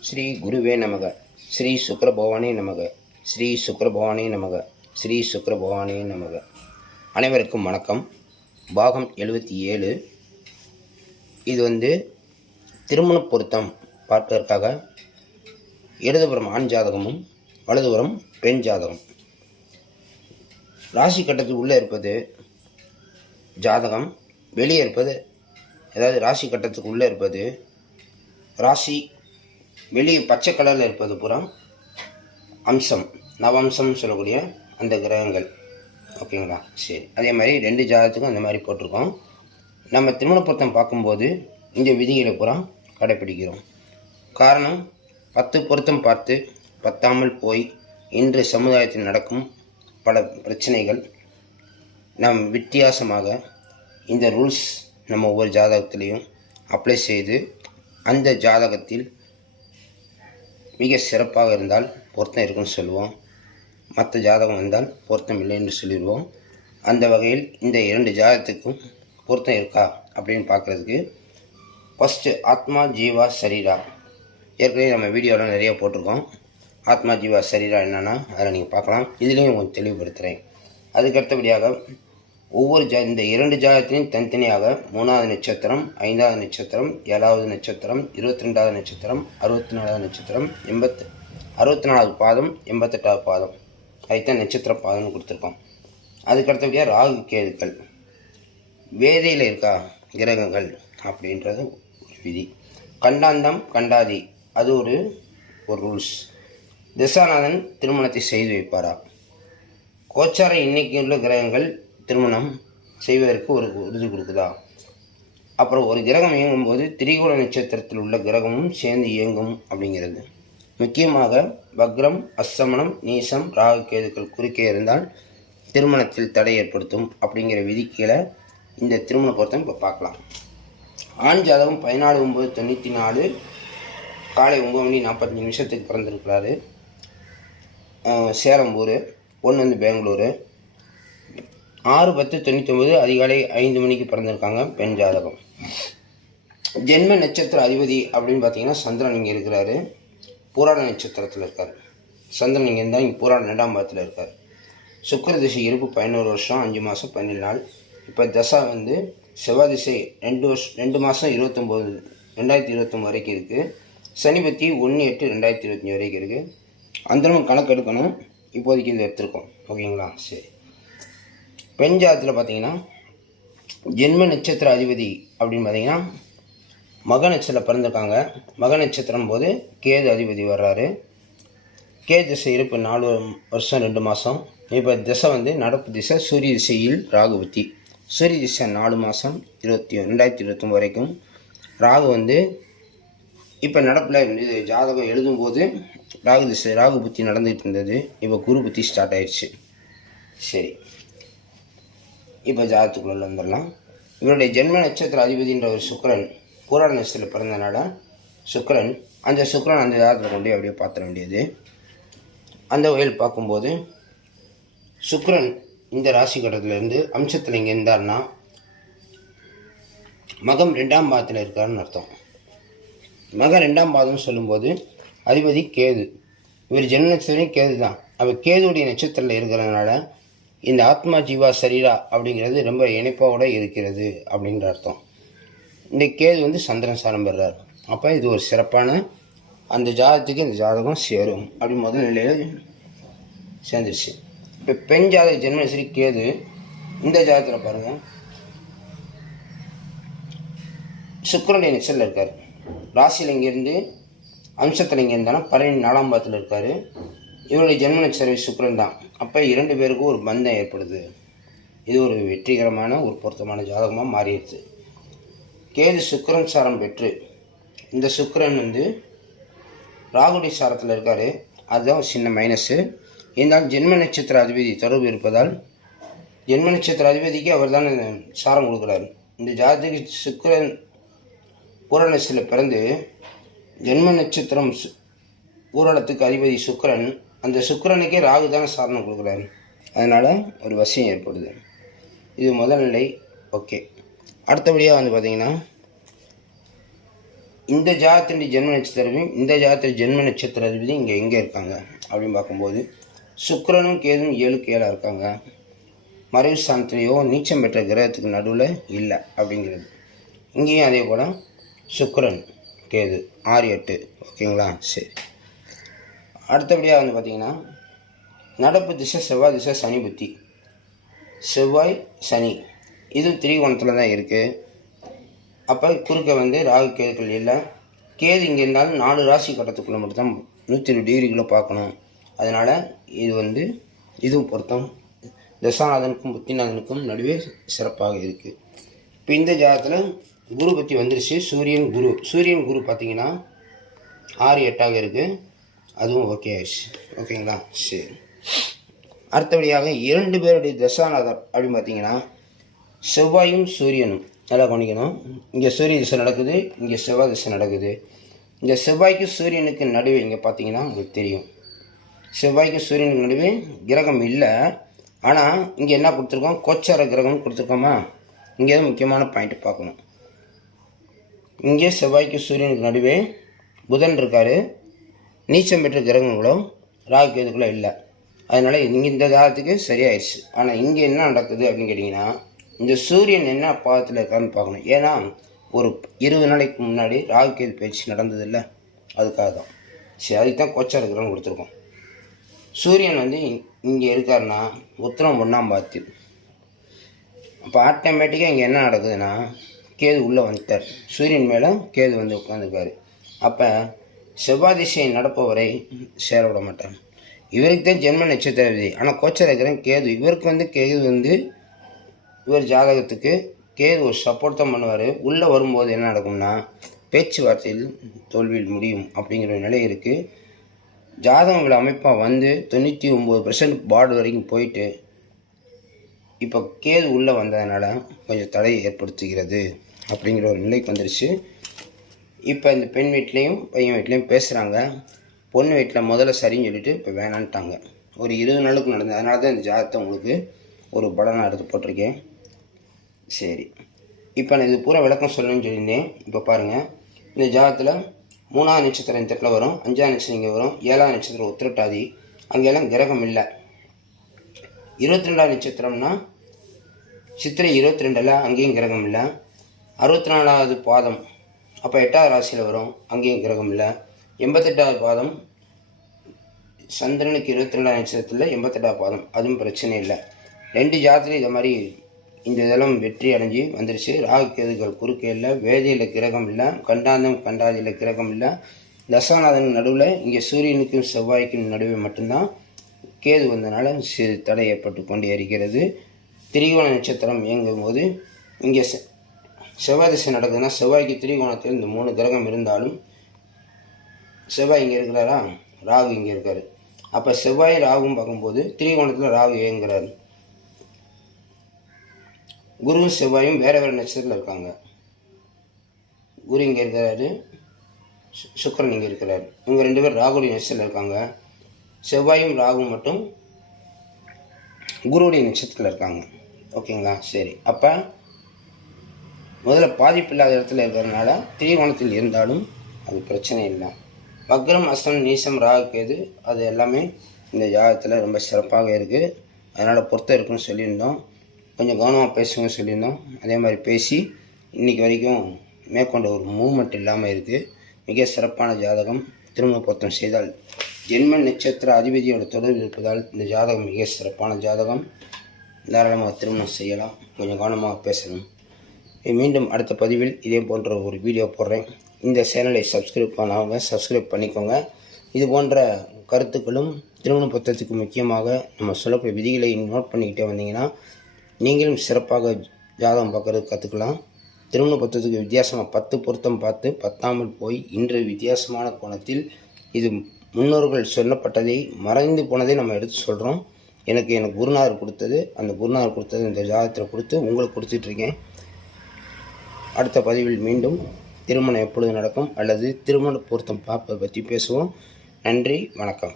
ஸ்ரீ குருவே நமக. ஸ்ரீ சுக்கரபவானே நமக. ஸ்ரீ சுக்கரபவானே நமக. ஸ்ரீ சுக்கரபவானே நமக. அனைவருக்கும் வணக்கம். பாகம் எழுபத்தி ஏழு. இது வந்து திருமண பொருத்தம் பார்ப்பதற்காக இடதுபுறம் ஆண் ஜாதகமும் வலதுபுறம் பெண் ஜாதகம். ராசி கட்டத்துக்கு உள்ளே இருப்பது ஜாதகம் வெளியே இருப்பது அதாவது ராசி கட்டத்துக்கு உள்ளே இருப்பது ராசி வெளியே பச்சை கலரில் இருப்பது பூரா அம்சம் நவம்சம்னு சொல்லக்கூடிய அந்த கிரகங்கள். ஓகேங்களா? சரி. அதே மாதிரி ரெண்டு ஜாதகத்துக்கும் அந்த மாதிரி போட்டிருக்கோம். நம்ம திருமண பொருத்தம் பார்க்கும்போது இந்த விதிகளை பூரா கடைப்பிடிக்கிறோம். காரணம் பத்து பொருத்தம் பார்த்து பத்தாமல் போய் இன்று சமுதாயத்தில் நடக்கும் பல பிரச்சனைகள். நாம் வித்தியாசமாக இந்த ரூல்ஸ் நம்ம ஒவ்வொரு ஜாதகத்திலையும் அப்ளை செய்து அந்த ஜாதகத்தில் மிக சிறப்பாக இருந்தால் பொருத்தம் இருக்குன்னு சொல்லுவோம். மற்ற ஜாதகம் வந்தால் பொருத்தம் இல்லை என்று சொல்லிடுவோம். அந்த வகையில் இந்த இரண்டு ஜாதகத்துக்கும் பொருத்தம் இருக்கா அப்படின்னு பார்க்குறதுக்கு ஃபஸ்ட்டு ஆத்மா ஜீவா சரீரா. ஏற்கனவே நம்ம வீடியோலாம் நிறைய போட்டிருக்கோம். ஆத்மா ஜீவா சரீரா என்னென்னா அதில் நீங்கள் பார்க்கலாம். இதுலேயும் கொஞ்சம் தெளிவுபடுத்துகிறேன் அதுக்கு அடுத்தபடியாக ஒவ்வொரு ஜா இந்த இரண்டு ஜாதகத்திலையும் தனித்தனியாக மூணாவது நட்சத்திரம் ஐந்தாவது நட்சத்திரம் ஏழாவது நட்சத்திரம் இருபத்தி ரெண்டாவது நட்சத்திரம் அறுபத்தி நாலாவது நட்சத்திரம் எண்பத்து அறுபத்தி நாலாவது பாதம் எண்பத்தெட்டாவது பாதம். அதுதான் நட்சத்திர பாதம்னு கொடுத்துருக்கோம். அதுக்கு அடுத்தபடியாக ராகு கேதுக்கள். வேதையில் இருக்கா கிரகங்கள் அப்படின்றது ஒரு விதி. கண்டாந்தம் கண்டாதி அது ஒரு ஒரு ரூல்ஸ் திசாநாதன் திருமணத்தை செய்து வைப்பாரா? கோச்சார இன்னைக்கு உள்ள கிரகங்கள் திருமணம் செய்வதற்கு ஒரு உறுதி கொடுக்குதா அப்புறம் ஒரு கிரகம் இயங்கும்போது திரிகோண நட்சத்திரத்தில் உள்ள கிரகமும் சேர்ந்து இயங்கும் அப்படிங்கிறது. முக்கியமாக வக்ரம் அஸ்தமனம் நீசம் ராகு கேதுக்கள் குறுக்கே இருந்தால் திருமணத்தில் தடை ஏற்படுத்தும் அப்படிங்கிற விதி கீழே இந்த திருமண பொருத்தம் இப்போ பார்க்கலாம். ஆண் ஜாதகம் பதினாலு ஒம்பது தொண்ணூற்றி நாலு காலை ஒம்பது மணி நாற்பத்தஞ்சு நிமிஷத்துக்கு பிறந்திருக்கிறாரு. அஹ் சேலம் ஊர் பொண்ணு வந்து பெங்களூரு. ஆறு பத்து தொண்ணூத்தொம்பது அதிகாலை ஐந்து மணிக்கு பிறந்திருக்காங்க பெண் ஜாதகம். ஜென்ம நட்சத்திர அதிபதி அப்படின்னு பார்த்தீங்கன்னா சந்திரன் இங்கே இருக்கிறாரு. பூராட நட்சத்திரத்தில் இருக்கார். சந்திரன் இங்கே இருந்தால் இங்கே பூராட ரெண்டாம் பாதத்தில் இருக்கார். சுக்கர திசை இருப்பு பதினோரு வருஷம் அஞ்சு மாதம் பன்னெண்டு நாள். இப்போ தசா வந்து செவ்வாய் திசை ரெண்டு வருஷம் ரெண்டு மாதம் இருபத்தொம்போது ரெண்டாயிரத்தி இருபத்தொம்பது வரைக்கும் இருக்குது சனிபத்தி ஒன்று எட்டு ரெண்டாயிரத்தி இருபத்தஞ்சி வரைக்கும் இருக்குது அந்தளவு கணக்கு எடுக்கணும். இப்போதைக்கு இது எடுத்திருக்கோம். ஓகேங்களா? சரி. பெண் ஜாதத்தில் பார்த்தீங்கன்னா ஜென்ம நட்சத்திர அதிபதி அப்படின்னு பார்த்தீங்கன்னா மக நட்சத்திரம் பிறந்திருக்காங்க. மக நட்சத்திரம் போது கேது அதிபதி வர்றாரு. கேது திசை இருப்பு நாலு வருஷம் ரெண்டு மாதம் இப்போ திசை வந்து நடப்பு திசை சூரிய திசையில் ராகு புத்தி சூரிய திசை நாலு மாதம் இருபத்தி ரெண்டாயிரத்தி இருபத்தொம்பது வரைக்கும். ராகு வந்து இப்போ நடப்பில் இது ஜாதகம் எழுதும்போது ராகு திசை ராகு புத்தி நடந்துகிட்டு இருந்தது. இப்போ குரு புத்தி ஸ்டார்ட் ஆயிடுச்சு. சரி. இப்போ ஜாதகத்துக்குள்ள வந்துடலாம். இவருடைய ஜென்ம நட்சத்திர அதிபதின்ற ஒரு சுக்கிரன் பூராட நட்சத்திரத்தில் பிறந்தனால சுக்கரன் அந்த சுக்கரன் அந்த ஜாதகத்தில் கொண்டு அப்படியே பார்த்துட வேண்டியது. அந்த வகையில் பார்க்கும்போது சுக்கரன் இந்த ராசி கட்டத்திலேருந்து அம்சத்தில் இங்கே இருந்தார்னா மகம் ரெண்டாம் பாதத்தில் இருக்காருன்னு அர்த்தம். மகன் ரெண்டாம் பாதம்னு சொல்லும்போது அதிபதி கேது. இவர் ஜென்ம நட்சத்திரம் கேது தான் அவர் கேதுடைய நட்சத்திரத்தில் இருக்கிறதுனால இந்த ஆத்மா ஜீவா சரீரா அப்படிங்கிறது ரொம்ப இணைப்போட இருக்கிறது அப்படின்ற அர்த்தம். இந்த கேது வந்து சந்திரன் சாரம் பெறார். அப்போ இது ஒரு சிறப்பான அந்த ஜாதகத்துக்கு இந்த ஜாதகம் சேரும் அப்படி முதல் நிலையில் சேர்ந்துருச்சு. இப்போ பெண் ஜாதக ஜென்மஸ்ரீ கேது இந்த ஜாதகத்தில் பாருங்கள் சுக்கரனுடைய நிச்சலில் இருக்கார். ராசியில் இங்கேருந்து அம்சத்தில் இங்கே இருந்தாலும் பரணி நாலாம் பாதத்தில் இருக்கார். இவருடைய ஜென்ம நட்சத்திரம் சுக்கிரன் தான். அப்போ இரண்டு பேருக்கும் ஒரு பந்தம் ஏற்படுது. இது ஒரு வெற்றிகரமான ஒரு பொருத்தமான ஜாதகமாக மாறிடுது கேது சுக்கரன் சாரம் பெற்று இந்த சுக்கரன் வந்து ராகுடி சாரத்தில் இருக்கார். அதுதான் ஒரு சின்ன மைனஸு இருந்தாலும் ஜென்ம நட்சத்திர அதிபதி தொடர்பு இருப்பதால் ஜென்ம நட்சத்திர அதிபதிக்கு அவர் தான் சாரம் கொடுக்குறாரு. இந்த ஜாதகத்துக்கு சுக்கிரன் பூரணத்தில் பிறந்து ஜென்ம நட்சத்திரம் சு- ஊரடத்துக்கு அதிபதி சுக்கரன் அந்த சுக்கரனுக்கே ராகு தானே சாரணம் கொடுக்குறாரு. அதனால் ஒரு வசியம் ஏற்படுது. இது முதல் நிலை. ஓகே. அடுத்தபடியாக வந்து பார்த்தீங்கன்னா இந்த ஜாதத்தினுடைய ஜென்ம நட்சத்திரமும் இந்த ஜாதத்தின் ஜென்ம நட்சத்திர அதிபதி இங்கே எங்கே இருக்காங்க? அப்படின்னு பார்க்கும்போது சுக்கரனும் கேதும் ஏழுக்கு ஏழாக இருக்காங்க. மறைவு ஸ்தானத்துலேயோ நீச்சம் பெற்ற கிரகத்துக்கு நடுவில் இல்லை அப்படிங்கிறது. இங்கேயும் அதே போல் சுக்கரன் கேது ஆறு எட்டு. ஓகேங்களா? சரி. அடுத்தபடியாக வந்து பார்த்திங்கன்னா நடப்பு திசை செவ்வாய் திசை சனி புத்தி. செவ்வாய் சனி. இது திரிகோணத்தில் தான் இருக்குது அப்போ குறுக்க வந்து ராகு கேதுக்கள் இல்லை. கேது இங்கே இருந்தாலும் நாலு ராசி கட்டத்துக்குள்ளே மட்டும்தான் நூற்றி இருபது டிகிரிக்குள்ளே பார்க்கணும். அதனால் இது வந்து இதுவும் பொருத்தம். தசாநாதனுக்கும் புத்திநாதனுக்கும் நடுவே சிறப்பாக இருக்குது இப்போ இந்த ஜாதத்தில் குரு பற்றி வந்துருச்சு. சூரியன் குரு. சூரியன் குரு பார்த்திங்கன்னா ஆறு எட்டாக இருக்குது அதுவும் ஓகே ஆயிடுச்சு. ஓகேங்களா சரி. அடுத்தபடியாக இரண்டு பேருடைய தசாநாதர் அப்படின்னு பார்த்தீங்கன்னா செவ்வாயும் சூரியனும். நல்லா கவனிக்கணும். இங்கே சூரிய திசை நடக்குது இங்கே செவ்வாய் திசை நடக்குது. இந்த செவ்வாய்க்கு சூரியனுக்கு நடுவே இங்கே பார்த்தீங்கன்னா உங்களுக்கு தெரியும். செவ்வாய்க்கு சூரியனுக்கு நடுவே கிரகம் இல்லை. ஆனால் இங்கே என்ன கொடுத்துருக்கோம்? கோச்சார கிரகம் கொடுத்துருக்கோமா? இங்கே தான் முக்கியமான பாயிண்ட் பார்க்கணும். இங்கே செவ்வாய்க்கு சூரியனுக்கு நடுவே புதன் இருக்கார். நீச்சம் பெற்ற கிரகங்களும் ராகு கேதுக்குள்ளே இல்லை. அதனால் இங்கே இந்த காலத்துக்கு சரியாயிடுச்சு ஆனால் இங்கே என்ன நடக்குது அப்படின்னு கேட்டிங்கன்னா இந்த சூரியன் என்ன பாதத்தில் இருக்கான்னு பார்க்கணும். ஏன்னா ஒரு இருபது நாளைக்கு முன்னாடி ராகு கேது பயிற்சி நடந்தது இல்லை. அதுக்காக தான். சரி அதுக்கு தான் கொச்சா இருக்கிறோன்னு கொடுத்துருக்கோம். சூரியன் வந்து இங்கே இருக்காருன்னா உத்தரம் ஒன்றாம் பார்த்து அப்போ ஆட்டோமேட்டிக்காக இங்கே என்ன நடக்குதுன்னா கேது உள்ளே வந்துட்டார். சூரியன் மேலே கேது வந்து உட்காந்துருக்காரு அப்போ செவ்வாய் திசையை நடப்பவரை சேர விட மாட்டார். இவருக்கு தான் ஜென்ம நட்சத்திர விதி ஆனால் கோச்சர் இருக்கிற கேது. இவருக்கு வந்து கேது வந்து இவர் ஜாதகத்துக்கு கேது ஒரு சப்போர்ட் தான் பண்ணுவார். உள்ளே வரும்போது என்ன நடக்கும்னா பேச்சுவார்த்தையில் தோல்வியில் முடியும் அப்படிங்கிற ஒரு நிலை இருக்குது ஜாதகங்கள் அமைப்பாக வந்து தொண்ணூற்றி ஒம்பது பர்சன்ட் பார்டு வரைக்கும் போயிட்டு இப்போ கேது உள்ளே வந்ததுனால கொஞ்சம் தடையை ஏற்படுத்துகிறது அப்படிங்கிற ஒரு நிலைக்கு வந்துருச்சு. இப்போ இந்த பெண் வீட்லேயும் பையன் வீட்லேயும் பேசுகிறாங்க பொண்ணு வீட்டில் முதல்ல சரின்னு சொல்லிட்டு இப்போ வேணான்ட்டாங்க. ஒரு இருபது நாளுக்கு நடந்தது அதனால தான் இந்த ஜாதகத்தை உங்களுக்கு ஒரு படனாக எடுத்து போட்டிருக்கேன். சரி. இப்போ நான் இது பூரா விளக்கம் சொல்லணும்னு சொல்லியிருந்தேன். இப்போ பாருங்கள் இந்த ஜாதகத்தில் மூணாவது நட்சத்திரம் இந்த இடத்துல வரும். அஞ்சாவது நட்சத்திரம் இங்கே வரும். ஏழாவது நட்சத்திரம் உத்திரட்டாதி. அங்கெல்லாம் கிரகம் இல்லை. இருபத்தி ரெண்டாவது நட்சத்திரம்னா சித்திரை இருபத்தி ரெண்டில் அங்கேயும் கிரகம் இல்லை. அறுபத்தி நாலாவது பாதம். அப்போ எட்டாவது ராசியில் வரும். அங்கேயும் கிரகம் இல்லை. எண்பத்தெட்டாவது பாதம் சந்திரனுக்கு இருபத்தி ரெண்டாவது நட்சத்திரத்தில் எண்பத்தெட்டாவது பாதம். அதுவும் பிரச்சனை இல்லை. ரெண்டு ஜாதத்துலையும் இதை மாதிரி இந்த இதெல்லாம் வெற்றி அடைஞ்சு வந்துருச்சு. ராகு கேதுகள் குறுக்கே இல்லை. வேதியில் கிரகம் இல்லை. கண்டாந்தம் கண்டாதியில் கிரகம் இல்லை. தசாநாதன் நடுவில் இங்கே சூரியனுக்கும் செவ்வாய்க்கும் நடுவே மட்டும்தான் கேது வந்தனால சிறு தடை ஏற்பட்டு கொண்டு இருக்கிறது. திரிகோண நட்சத்திரம் இயங்கும் போது இங்கே செவ்வாய் திசை நடக்குதுன்னா செவ்வாய்க்கு திரிகோணத்தில் இந்த மூணு கிரகம் இருந்தாலும் செவ்வாய் இங்கே இருக்கிறாரா? ராகு இங்கே இருக்கார். அப்போ செவ்வாய் ராகுன்னு பார்க்கும்போது திரிகோணத்தில் ராகு இயங்குறாரு. குருவும் செவ்வாயும் வேறு வேறு நட்சத்திரத்தில் இருக்காங்க. குரு இங்கே இருக்கிறாரு. சு- இங்கே இருக்கிறார். இவங்க ரெண்டு பேர் ராகுடைய நட்சத்திரத்தில் இருக்காங்க. செவ்வாயும் ராகும் மட்டும் குருவுடைய நட்சத்திரத்தில் இருக்காங்க. ஓகேங்களா? சரி. அப்போ முதல்ல பாதிப்பு இல்லாத இடத்துல இருக்கிறதுனால திரிகோணத்தில் இருந்தாலும் அது பிரச்சனை இல்லை. வக்ரம் அஸ்தம் நீசம் ராகு கேது அது எல்லாமே இந்த ஜாதகத்தில் ரொம்ப சிறப்பாக இருக்குது அதனால் பொறுத்த இருக்குன்னு சொல்லியிருந்தோம். கொஞ்சம் கவனமாக பேசுங்க சொல்லியிருந்தோம். அதே மாதிரி பேசி இன்றைக்கி வரைக்கும் மேற்கொண்ட ஒரு மூமெண்ட் இல்லாமல் இருக்குது மிக சிறப்பான ஜாதகம் திரும்ப பொருத்தம் செய்தால் ஜென்ம நட்சத்திர அதிபதியோட தொடர்பு இருப்பதால் இந்த ஜாதகம் மிக சிறப்பான ஜாதகம். தாராளமாக திருமணம் செய்யலாம். கொஞ்சம் கவனமாக பேசணும். மீண்டும் அடுத்த பதிவில் இதே போன்ற ஒரு வீடியோ போடுறேன். இந்த சேனலை சப்ஸ்கிரைப் பண்ணாங்க சப்ஸ்கிரைப் பண்ணிக்கோங்க. இது போன்ற கருத்துக்களும் திருமண புத்தகத்துக்கு முக்கியமாக நம்ம சொல்லக்கூடிய விதிகளை நோட் பண்ணிக்கிட்டே வந்தீங்கன்னா நீங்களும் சிறப்பாக ஜாதகம் பார்க்கறது கற்றுக்கலாம் திருமண புத்தகத்துக்கு வித்தியாசமாக பத்து பொருத்தம் பார்த்து பத்தாமல் போய் இன்று வித்தியாசமான கோணத்தில் இது முன்னோர்கள் சொல்லப்பட்டதை மறைந்து போனதை நம்ம எடுத்து சொல்கிறோம் எனக்கு எனக்கு குருநாதர் கொடுத்தது. அந்த குருநாதர் கொடுத்தது இந்த ஜாதகத்தில் கொடுத்து உங்களுக்கு கொடுத்துட்ருக்கேன் அடுத்த பதிவில் மீண்டும் திருமணம் எப்பொழுது நடக்கும் அல்லது திருமண பொருத்தம் பார்ப்பதை பற்றி பேசுவோம். நன்றி வணக்கம்.